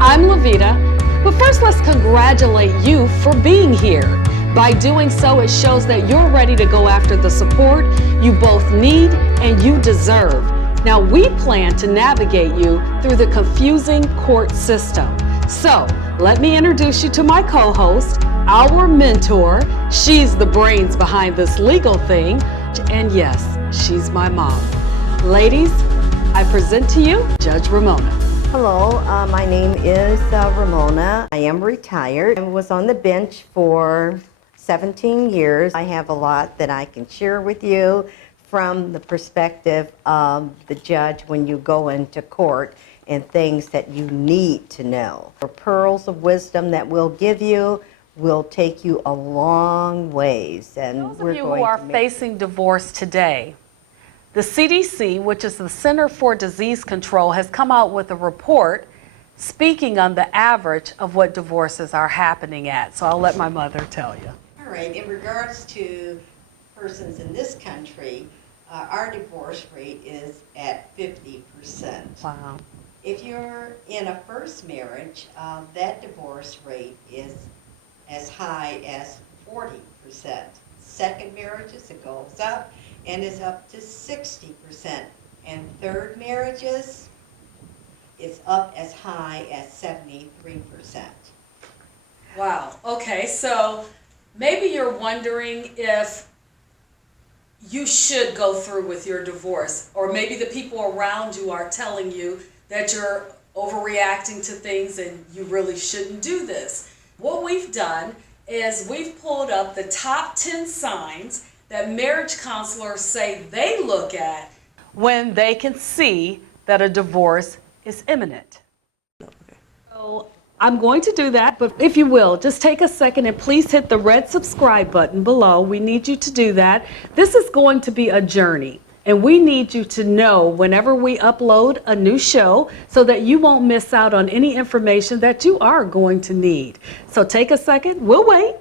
I'm Lavita, but first let's congratulate you for being here. By doing so, it shows that you're ready to go after the support you both need and you deserve. Now, we plan to navigate you through the confusing court system. So, let me introduce you to my co-host, our mentor. She's the brains behind this legal thing, and yes, she's my mom. Ladies, I present to you Judge Ramona. Hello, my name is Ramona. I am retired. I was on the bench for 17 years. I have a lot that I can share with you from the perspective of the judge when you go into court and things that you need to know. The pearls of wisdom that we'll give you will take you a long ways. And those of you who are facing divorce today, the CDC, which is the Center for Disease Control, has come out with a report speaking on the average of what divorces are happening at. So I'll let my mother tell you. All right, in regards to persons in this country, our divorce rate is at 50%. Wow. If you're in a first marriage, that divorce rate is as high as 40%. Second marriages, it goes up and is up to 60%. And third marriages is up as high as 73%. Wow. Okay, so maybe you're wondering if you should go through with your divorce, or maybe the people around you are telling you that you're overreacting to things and you really shouldn't do this. What we've done is we've pulled up the top 10 signs that marriage counselors say they look at when they can see that a divorce is imminent. So I'm going to do that, but if you will, just take a second and please hit the red subscribe button below. We need you to do that. This is going to be a journey, and we need you to know whenever we upload a new show so that you won't miss out on any information that you are going to need. So take a second, we'll wait.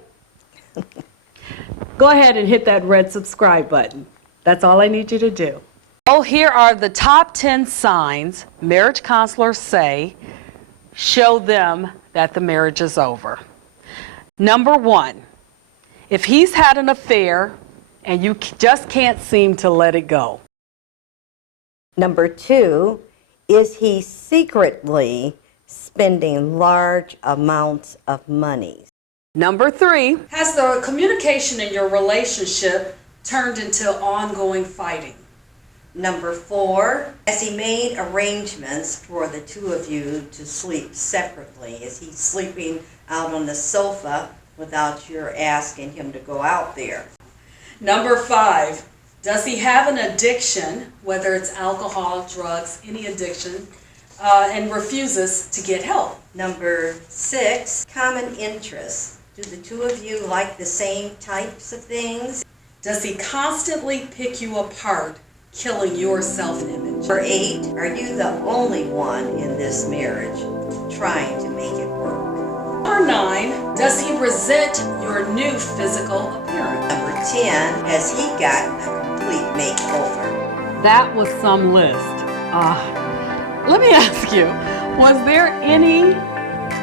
Go ahead and hit that red subscribe button. That's all I need you to do. Oh, here are the top 10 signs marriage counselors say show them that the marriage is over. Number 1, if he's had an affair and you just can't seem to let it go. Number 2, is he secretly spending large amounts of money? Number 3, has the communication in your relationship turned into ongoing fighting? Number 4, has he made arrangements for the two of you to sleep separately? Is he sleeping out on the sofa without your asking him to go out there? Number 5, does he have an addiction, whether it's alcohol, drugs, any addiction, and refuses to get help? Number 6, common interests. Do the two of you like the same types of things? Does he constantly pick you apart, killing your self-image? Number 8, are you the only one in this marriage trying to make it work? Number 9, does he resent your new physical appearance? Number 10, has he gotten a complete makeover? That was some list. Let me ask you, was there anything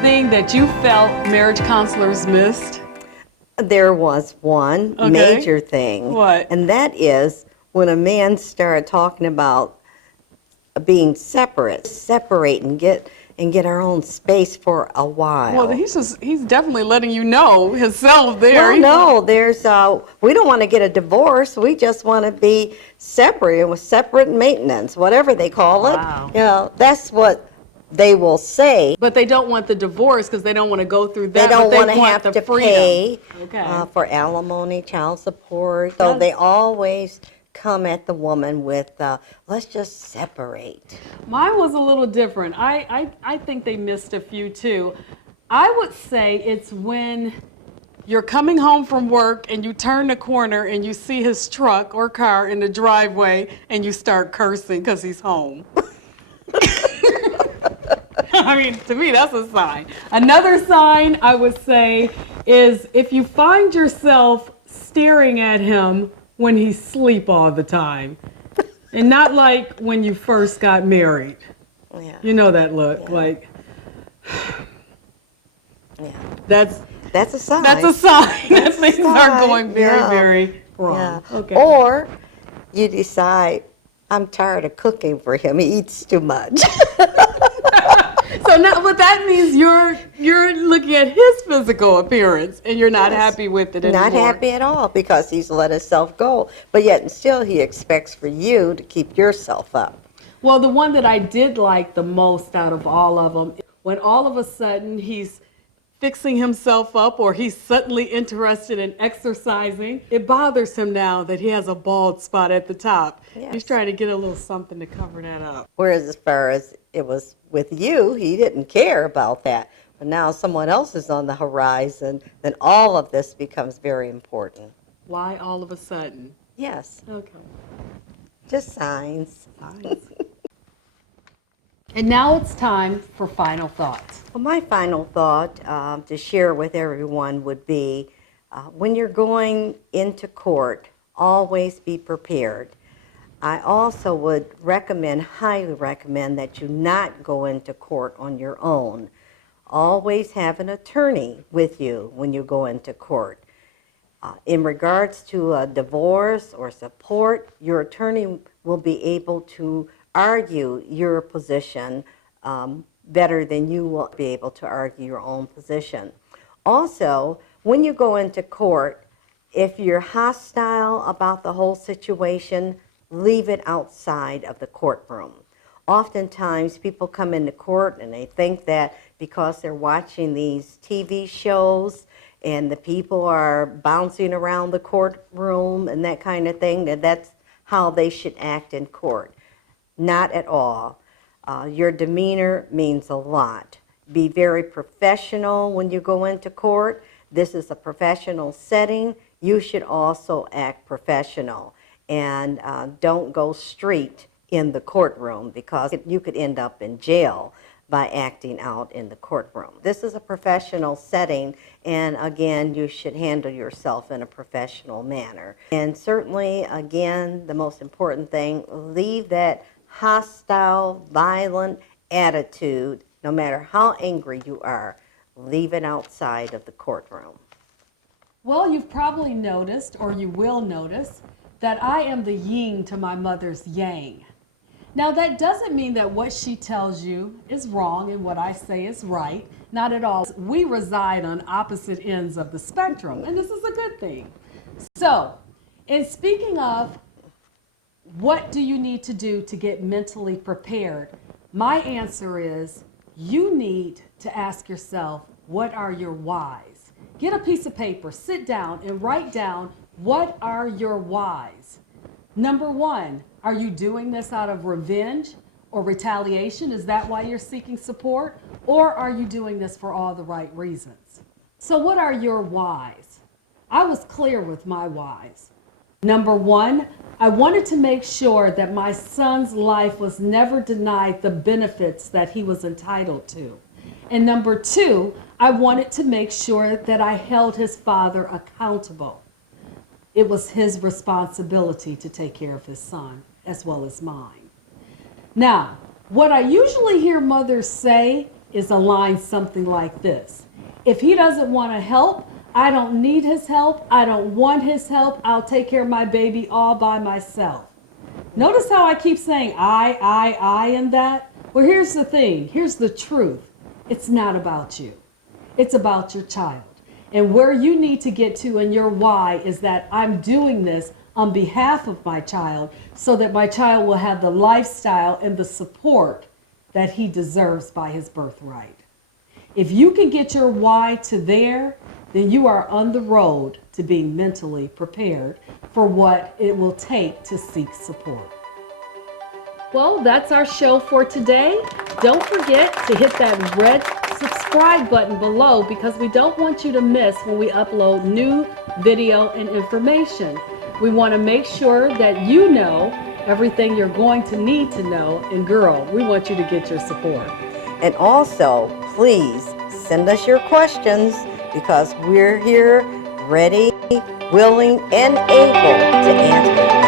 that you felt marriage counselors missed? There was one major thing. What? And that is when a man started talking about being separate and get our own space for a while. Well, he's definitely letting you know himself there. Well, no, there's we don't want to get a divorce. We just want to be separate with separate maintenance, whatever they call it. Wow. You know, that's what they will say. But they don't want the divorce because they don't want to go through that. They don't want to have to pay for alimony, child support. So they always come at the woman with, let's just separate. Mine was a little different. I think they missed a few too. I would say it's when you're coming home from work and you turn the corner and you see his truck or car in the driveway and you start cursing because he's home. I mean, to me, that's a sign. Another sign I would say is if you find yourself staring at him when he's asleep all the time. And not like when you first got married. Yeah. You know that look, like, Yeah. That's That's a sign. that's a sign that That's a things are sign, going very, yeah. very wrong. Yeah. Okay. Or you decide, I'm tired of cooking for him. He eats too much. So now, but that means you're looking at his physical appearance and you're not Yes. happy with it anymore. Not happy at all because he's let himself go. But yet and still he expects for you to keep yourself up. Well, the one that I did like the most out of all of them, when all of a sudden he's fixing himself up or he's suddenly interested in exercising, it bothers him now that he has a bald spot at the top. Yes. He's trying to get a little something to cover that up. Whereas as far as it was with you, he didn't care about that. But now someone else is on the horizon, then all of this becomes very important. Why all of a sudden? Yes, Okay. just signs. Signs. And now it's time for final thoughts. Well, my final thought to share with everyone would be when you're going into court, always be prepared. I also would recommend, highly recommend, that you not go into court on your own. Always have an attorney with you when you go into court. In regards to a divorce or support, your attorney will be able to argue your position better than you will be able to argue your own position. Also, when you go into court, if you're hostile about the whole situation, leave it outside of the courtroom. Oftentimes, people come into court and they think that because they're watching these TV shows and the people are bouncing around the courtroom and that kind of thing, that's how they should act in court. Not at all. Your demeanor means a lot. Be very professional when you go into court. This is a professional setting. You should also act professional. And don't go street in the courtroom because you could end up in jail by acting out in the courtroom. This is a professional setting, and again, you should handle yourself in a professional manner. And certainly, again, the most important thing, leave that hostile, violent attitude, no matter how angry you are, leave it outside of the courtroom. Well, you've probably noticed, or you will notice, that I am the yin to my mother's yang. Now, that doesn't mean that what she tells you is wrong and what I say is right. Not at all. We reside on opposite ends of the spectrum, and this is a good thing. So, in speaking of what do you need to do to get mentally prepared, my answer is you need to ask yourself, what are your whys? Get a piece of paper, sit down, and write down what are your whys. Number one, are you doing this out of revenge or retaliation? Is that why you're seeking support? Or are you doing this for all the right reasons? So what are your whys? I was clear with my whys. Number one, I wanted to make sure that my son's life was never denied the benefits that he was entitled to. And number two, I wanted to make sure that I held his father accountable. It was his responsibility to take care of his son as well as mine. Now, what I usually hear mothers say is a line something like this. If he doesn't want to help, I don't need his help. I don't want his help. I'll take care of my baby all by myself. Notice how I keep saying I in that? Well, here's the thing. Here's the truth. It's not about you. It's about your child. And where you need to get to in your why is that I'm doing this on behalf of my child so that my child will have the lifestyle and the support that he deserves by his birthright. If you can get your why to there, then you are on the road to being mentally prepared for what it will take to seek support. Well, that's our show for today. Don't forget to hit that red subscribe button below because we don't want you to miss when we upload new video and information. We want to make sure that you know everything you're going to need to know. And girl, we want you to get your support. And also, please send us your questions because we're here ready, willing, and able to answer